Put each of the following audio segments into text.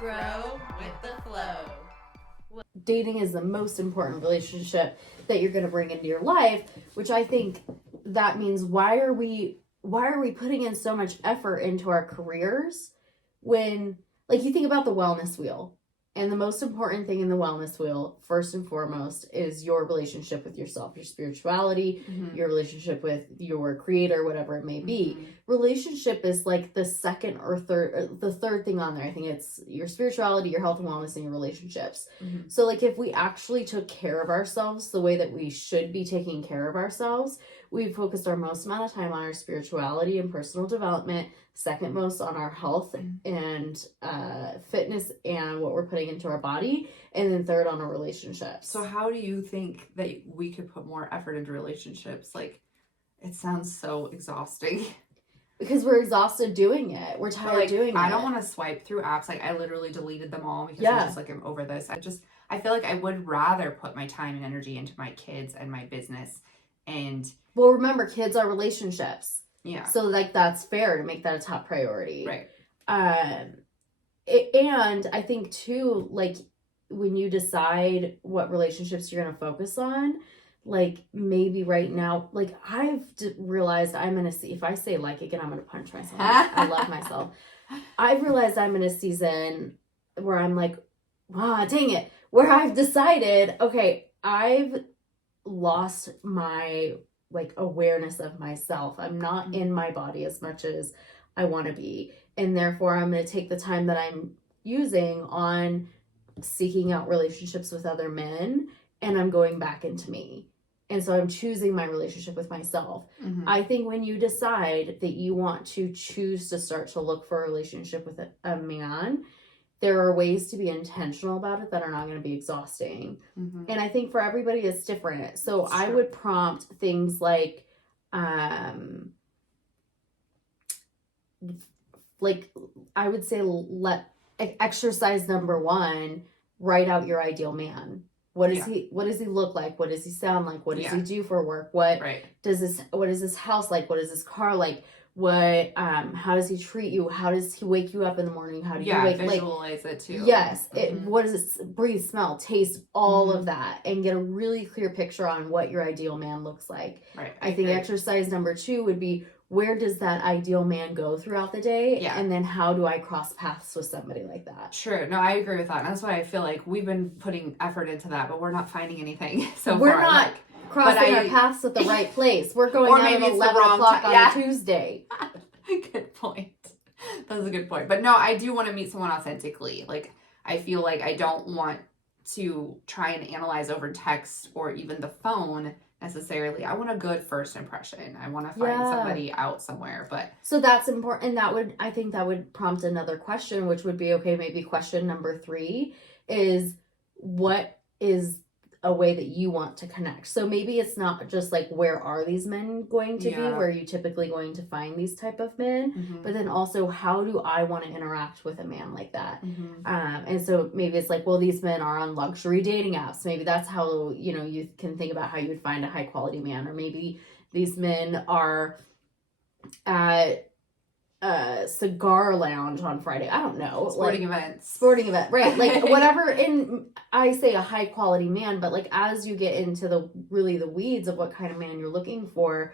grow with the flow. Dating is the most important relationship that you're going to bring into your life, which I think that means why are we putting in so much effort into our careers when, like, you think about the wellness wheel, and the most important thing in the wellness wheel, first and foremost, is your relationship with yourself, your spirituality, your relationship with your creator, whatever it may be. Relationship is like the second or the third thing on there. I think it's your spirituality, your health and wellness, and your relationships. So like if we actually took care of ourselves the way that we should be taking care of ourselves, we focused our most amount of time on our spirituality and personal development, second most on our health and fitness and what we're putting into our body, and then third on our relationships. So how do you think that we could put more effort into relationships? Like, it sounds so exhausting. Because we're exhausted doing it. We're tired doing it. I don't want to swipe through apps. Like, I literally deleted them all because I'm just like, I'm over this. I feel like I would rather put my time and energy into my kids and my business. And well, remember, kids are relationships. Yeah. So like that's fair to make that a top priority. Right. And I think too, like when you decide what relationships you're going to focus on, like maybe right now, like I've realized I'm going to see, if I say like again, I'm going to punch myself. I love myself. I've realized I'm in a season where I'm like, dang it, where I've decided, okay, I've lost my like awareness of myself. I'm not in my body as much as I want to be. And therefore I'm going to take the time that I'm using on seeking out relationships with other men, and I'm going back into me. And so I'm choosing my relationship with myself. I think when you decide that you want to choose to start to look for a relationship with a man, there are ways to be intentional about it that are not going to be exhausting. And I think for everybody it's different. So I would prompt things like I would say exercise number 1, write out your ideal man. What does he look like? What does he sound like? What does he do for work? What is his house like? What is his car like? What how does he treat you? How does he wake you up in the morning? How do you wake, visualize it too. Yes. What does it breathe, smell, taste, all of that, and get a really clear picture on what your ideal man looks like. Right. I think exercise number 2 would be, where does that ideal man go throughout the day? Yeah. And then how do I cross paths with somebody like that? True. No, I agree with that. And that's why I feel like we've been putting effort into that, but we're not finding anything so we're far. We're not crossing our paths at the right place. We're going out at 11 o'clock on a Tuesday. Good point. That's a good point. But no, I do want to meet someone authentically. Like, I feel like I don't want to try and analyze over text or even the phone necessarily. I want a good first impression. I want to find somebody out somewhere. But so that's important. And I think that would prompt another question, which would be, okay, maybe question number 3 is, what is a way that you want to connect? So maybe it's not just like, where are these men going to be? Where are you typically going to find these type of men? But then also, how do I want to interact with a man like that? And so maybe it's like, well, these men are on luxury dating apps. Maybe that's how, you can think about how you would find a high quality man. Or maybe these men are at cigar lounge on Friday. I don't know. Sporting event, right? Like whatever. I say a high quality man, but like as you get into the weeds of what kind of man you're looking for,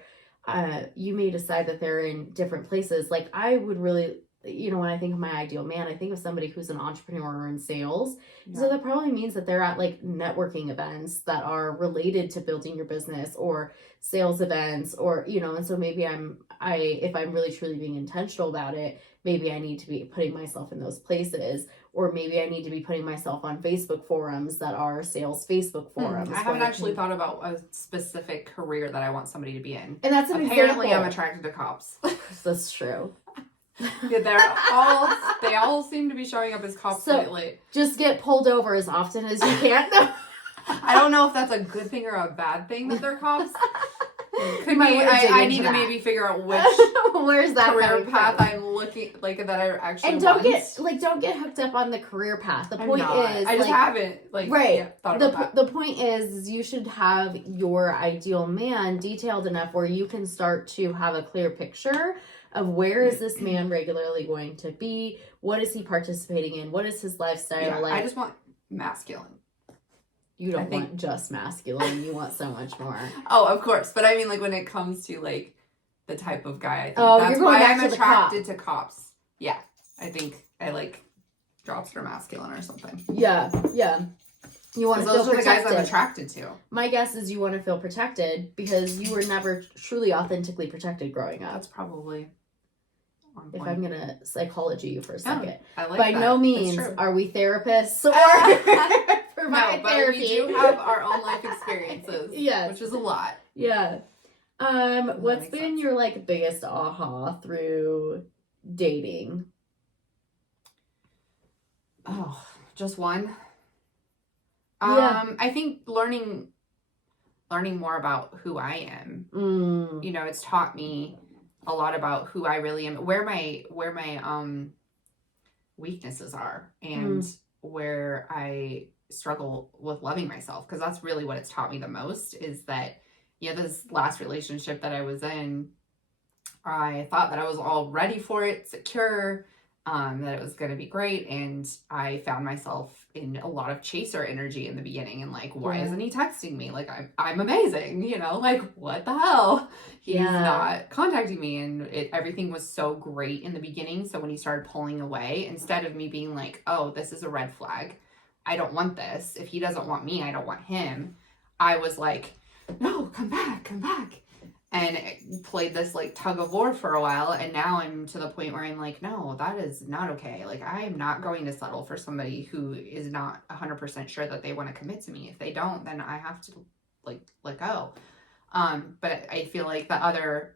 you may decide that they're in different places. Like I would really, when I think of my ideal man, I think of somebody who's an entrepreneur or in sales. So that probably means that they're at like networking events that are related to building your business, or sales events, or, and so maybe if I'm really truly being intentional about it, maybe I need to be putting myself in those places, or maybe I need to be putting myself on Facebook forums that are sales Facebook forums. I haven't actually thought about a specific career that I want somebody to be in. And that's an Apparently example. I'm attracted to cops. That's true. Yeah, they all seem to be showing up as cops lately. Just get pulled over as often as you can. I don't know if that's a good thing or a bad thing that they're cops. Could You might be, wanna dig I into need to that. maybe figure out which Where's that career coming path from? I'm looking, like, that I actually And want. don't get hooked up on the career path. The I'm point not. is, I just like, haven't, like, right. yeah, thought about that. The point is you should have your ideal man detailed enough where you can start to have a clear picture of where is this man regularly going to be, what is he participating in, what is his lifestyle Yeah, like. I just want masculine. You don't want just masculine, you want so much more. Oh, of course. But I mean, like, when it comes to, like, the type of guy, I think Oh, that's you're going why back I'm to the cop. attracted to cops. Yeah. I think I like drops that are masculine or something. Yeah. You want to feel those are the guys protected. I'm attracted to. My guess is you want to feel protected because you were never truly authentically protected growing up. That's probably on If point. I'm gonna psychology you for a second. I like By that. no means are we therapists or provide but therapy. we do have our own life experiences. Yes. Which is a lot. Yeah. What's makes been sense. your like biggest aha through dating? Oh, just one. Yeah. I think learning more about who I am. You know, it's taught me a lot about who I really am, where my weaknesses are, and where I struggle with loving myself, because that's really what it's taught me the most. Is that, you know, this last relationship that I was in, I thought that I was all ready for it, secure, that it was going to be great. And I found myself in a lot of chaser energy in the beginning, and like, why isn't he texting me? Like, I'm amazing, you know, like, what the hell? He's not contacting me. And everything was so great in the beginning. So when he started pulling away, instead of me being like, oh, this is a red flag, I don't want this. If he doesn't want me, I don't want him. I was like, no, come back. And it played this like tug of war for a while. And now I'm to the point where I'm like, no, that is not okay. Like, I am not going to settle for somebody who is not 100% sure that they want to commit to me. If they don't, then I have to like let go. But I feel like the other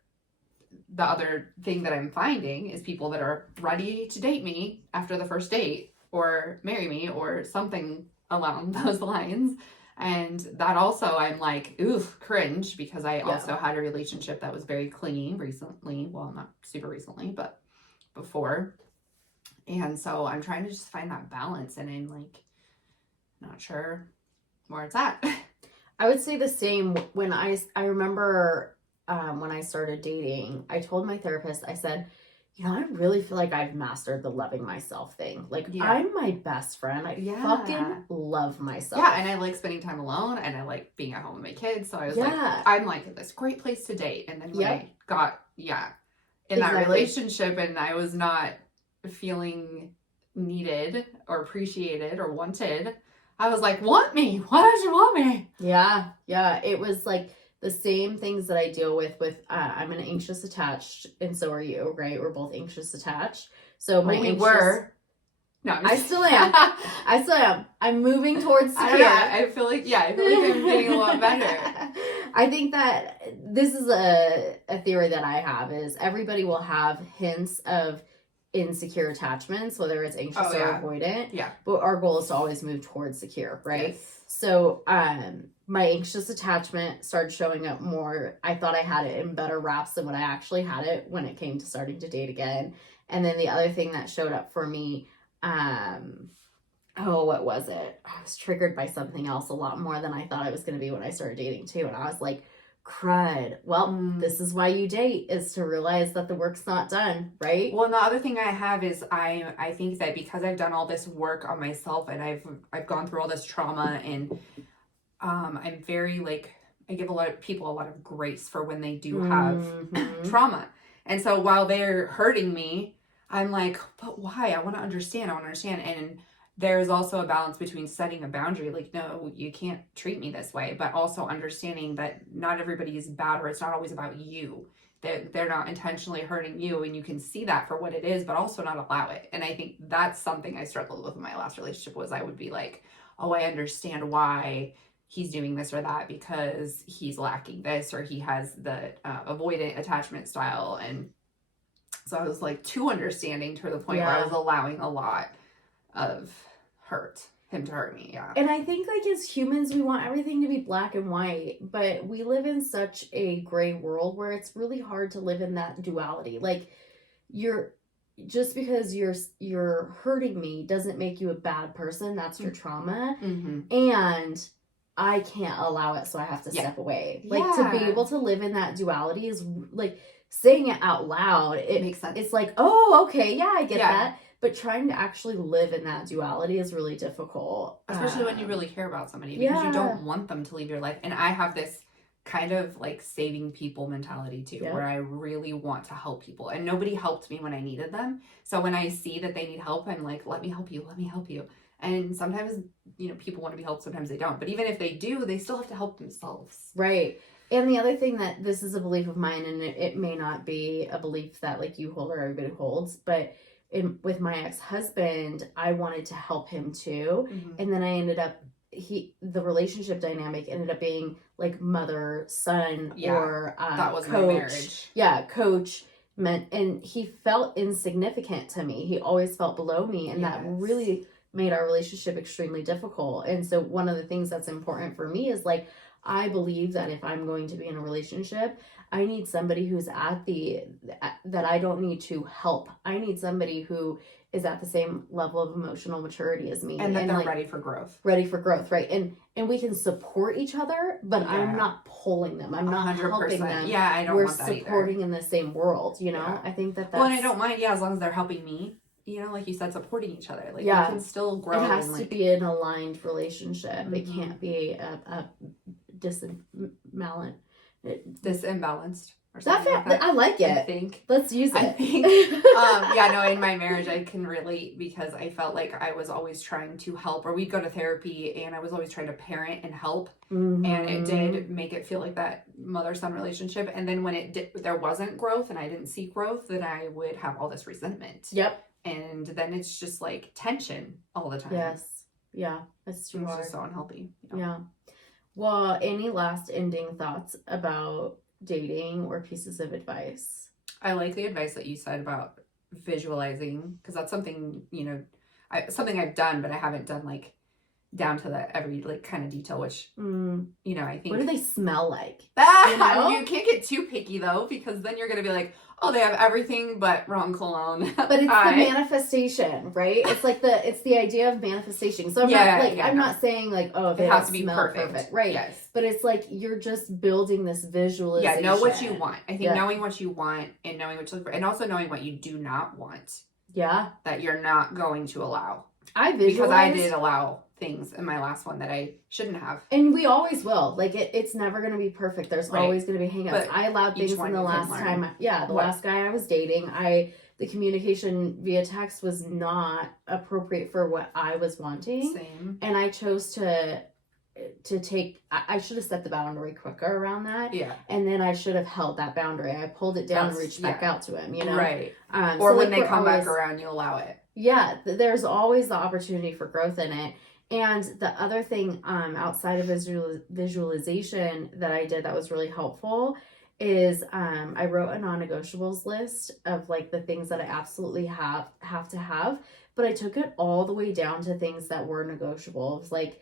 thing that I'm finding is people that are ready to date me after the first date, or marry me, or something along those lines. And that also, I'm like, oof, cringe, because I also had a relationship that was very clingy recently. Well, not super recently, but before. And so I'm trying to just find that balance, and I'm like, not sure where it's at. I would say the same. When I remember when I started dating, I told my therapist, I said, you know, I really feel like I've mastered the loving myself thing. Like, I'm my best friend. I fucking love myself. Yeah, and I like spending time alone, and I like being at home with my kids. So I was like, I'm like this great place to date. And then when I got, in that relationship, and I was not feeling needed or appreciated or wanted, I was like, want me? Why don't you want me? Yeah. It was like the same things that I deal with I'm an anxious attached, and so are you, right? We're both anxious attached. So we were. No, I still am. I'm moving towards secure. I feel like I'm getting a lot better. I think that this is a theory that I have, is everybody will have hints of insecure attachments, whether it's anxious or avoidant. Yeah. But our goal is to always move towards secure, right? Yes. So my anxious attachment started showing up more. I thought I had it in better wraps than what I actually had it when it came to starting to date again. And then the other thing that showed up for me, what was it? I was triggered by something else a lot more than I thought I was going to be when I started dating too. And I was like, crud. Well, this is why you date, is to realize that the work's not done, right? Well, and the other thing I have is I think that because I've done all this work on myself, and I've gone through all this trauma, and I'm very like, I give a lot of people a lot of grace for when they do have trauma. And so while they're hurting me, I'm like, but why? I want to understand. And there's also a balance between setting a boundary, like, no, you can't treat me this way, but also understanding that not everybody is bad, or it's not always about you. They're not intentionally hurting you, and you can see that for what it is, but also not allow it. And I think that's something I struggled with in my last relationship, was I would be like, oh, I understand why he's doing this or that, because he's lacking this, or he has the avoidant attachment style. And so I was like too understanding, to the point where I was allowing a lot of hurt. him to hurt me. Yeah. And I think, like, as humans, we want everything to be black and white, but we live in such a gray world where it's really hard to live in that duality. Like, just because you're hurting me doesn't make you a bad person. That's your trauma. Mm-hmm. And I can't allow it, so I have to step away. Like, to be able to live in that duality is, like, saying it out loud. It makes sense. It's like, oh, okay, yeah, I get that. But trying to actually live in that duality is really difficult. Especially when you really care about somebody, because you don't want them to leave your life. And I have this kind of like saving people mentality too, where I really want to help people. And nobody helped me when I needed them. So when I see that they need help, I'm like, let me help you. Let me help you. And sometimes, people want to be helped. Sometimes they don't. But even if they do, they still have to help themselves. Right. And the other thing that this is a belief of mine, and it may not be a belief that like you hold or everybody holds, but with my ex-husband, I wanted to help him too. Mm-hmm. And then I ended up, the relationship dynamic ended up being like mother, son, or that was coach. My marriage. Yeah, coach meant, and he felt insignificant to me. He always felt below me, and that really made our relationship extremely difficult. And so one of the things that's important for me is like, I believe that if I'm going to be in a relationship, I need somebody who's that I don't need to help. I need somebody who is at the same level of emotional maturity as me. And that they're like, ready for growth. Ready for growth, right? And we can support each other, but I'm not pulling them. I'm not 100%. Helping them. Yeah, I don't want that either. We're supporting in the same world, I think that's... Well, and I don't mind, as long as they're helping me. Like you said, supporting each other. Like, we can still grow. It has to be an aligned relationship. Mm-hmm. It can't be a disimbalanced. Or something like that. I like it. I think. Let's use it. I think. In my marriage, I can relate because I felt like I was always trying to help, or we'd go to therapy, and I was always trying to parent and help, and it did make it feel like that mother-son relationship. And then when there wasn't growth, and I didn't see growth, then I would have all this resentment. Yep. And then it's just like tension all the time. Yes. Yeah. That's true. It's just so unhealthy. Yeah. Well, any last ending thoughts about dating or pieces of advice? I like the advice that you said about visualizing, because that's something, something I've done, but I haven't done like down to every like kind of detail, which, I think. What do they smell like? You can't get too picky though, because then you're going to be like, oh, they have everything but wrong cologne. But it's the manifestation, right? It's like it's the idea of manifestation. So I'm not saying like, oh, they have to be perfect. Right. Yes. But it's like you're just building this visualization. Yeah, know what you want. I think knowing what you want and knowing what you look for, and also knowing what you do not want. Yeah. That you're not going to allow. Because I did allow things in my last one that I shouldn't have. And we always will. Like, it's never going to be perfect. There's always going to be hangups. But I allowed things in the last time. Last guy I was dating, the communication via text was not appropriate for what I was wanting. Same. And I chose to take, I should have set the boundary quicker around that. Yeah. And then I should have held that boundary. I pulled it down and reached back out to him, Right. Or when they come back around, you allow it. Yeah. There's always the opportunity for growth in it. And the other thing outside of visualization that I did that was really helpful is I wrote a non-negotiables list of like the things that I absolutely have to have, but I took it all the way down to things that were negotiable. It was like,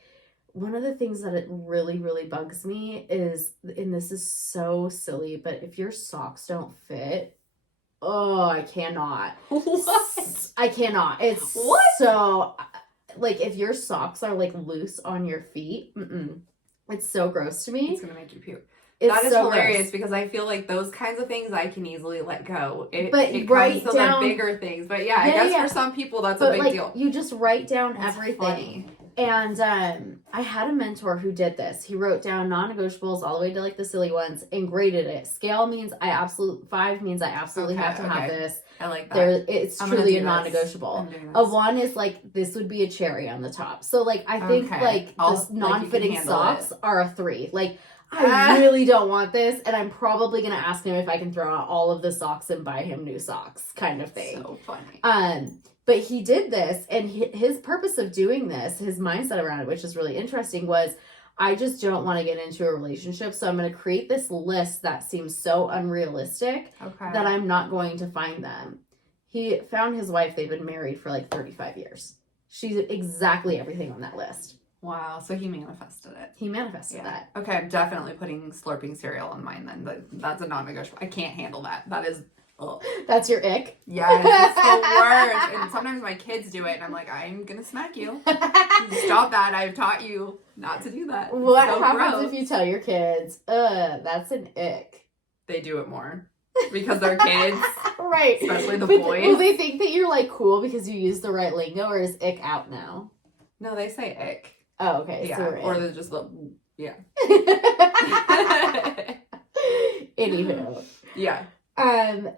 one of the things that it really, really bugs me is, and this is so silly, but if your socks don't fit, I cannot. What? I cannot. It's what? So... Like, if your socks are, like, loose on your feet, it's so gross to me. It's going to make you puke. That is so hilarious gross. Because I feel like those kinds of things I can easily let go. It comes to the bigger things. But I guess for some people that's a big deal. You just write down everything. Funny. And I had a mentor who did this. He wrote down non-negotiables all the way to like the silly ones and graded it. Scale means 5 means I absolutely have to have this. I like that. It's truly a non-negotiable. A 1 is like, this would be a cherry on the top. So like, I think like this non-fitting socks are a 3. Like, I really don't want this, and I'm probably going to ask him if I can throw out all of the socks and buy him new socks, kind of thing. So funny. But he did this, and his purpose of doing this, his mindset around it, which is really interesting, was I just don't want to get into a relationship, so I'm going to create this list that seems so unrealistic that I'm not going to find them. He found his wife. They've been married for like 35 years. She's exactly everything on that list. Wow. So he manifested it. He manifested that. Okay, I'm definitely putting slurping cereal on mine then. That's a non-negotiable. I can't handle that. That is... Ugh. That's your ick? Yes, it's the worst. And sometimes my kids do it, and I'm like, I'm gonna smack you. Stop that. I've taught you not to do that. What so happens gross. if you tell your kids, that's an ick? They do it more. Because they're kids. Right. Especially the boys. Will they think that you're like cool because you use the right lingo, or is ick out now? No, they say ick. Oh, okay. Yeah, So we're or they're just the... Yeah. Anywho. Yeah.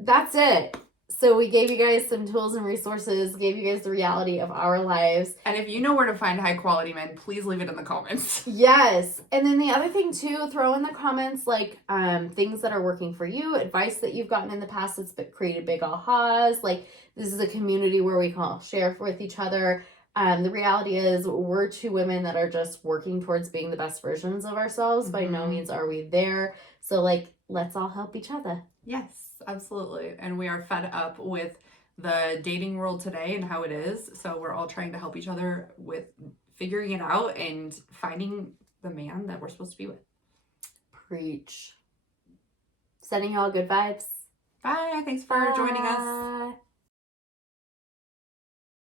That's it. So we gave you guys some tools and resources, gave you guys the reality of our lives. And if you know where to find high quality men, please leave it in the comments. Yes. And then the other thing too, throw in the comments like things that are working for you, advice that you've gotten in the past that's created big ahas. Like this is a community where we can all share with each other. The reality is we're two women that are just working towards being the best versions of ourselves. Mm-hmm. By no means are we there. So like, let's all help each other. Yes, absolutely. And we are fed up with the dating world today and how it is. So we're all trying to help each other with figuring it out and finding the man that we're supposed to be with. Preach. Sending y'all good vibes. Bye. Thanks for joining us.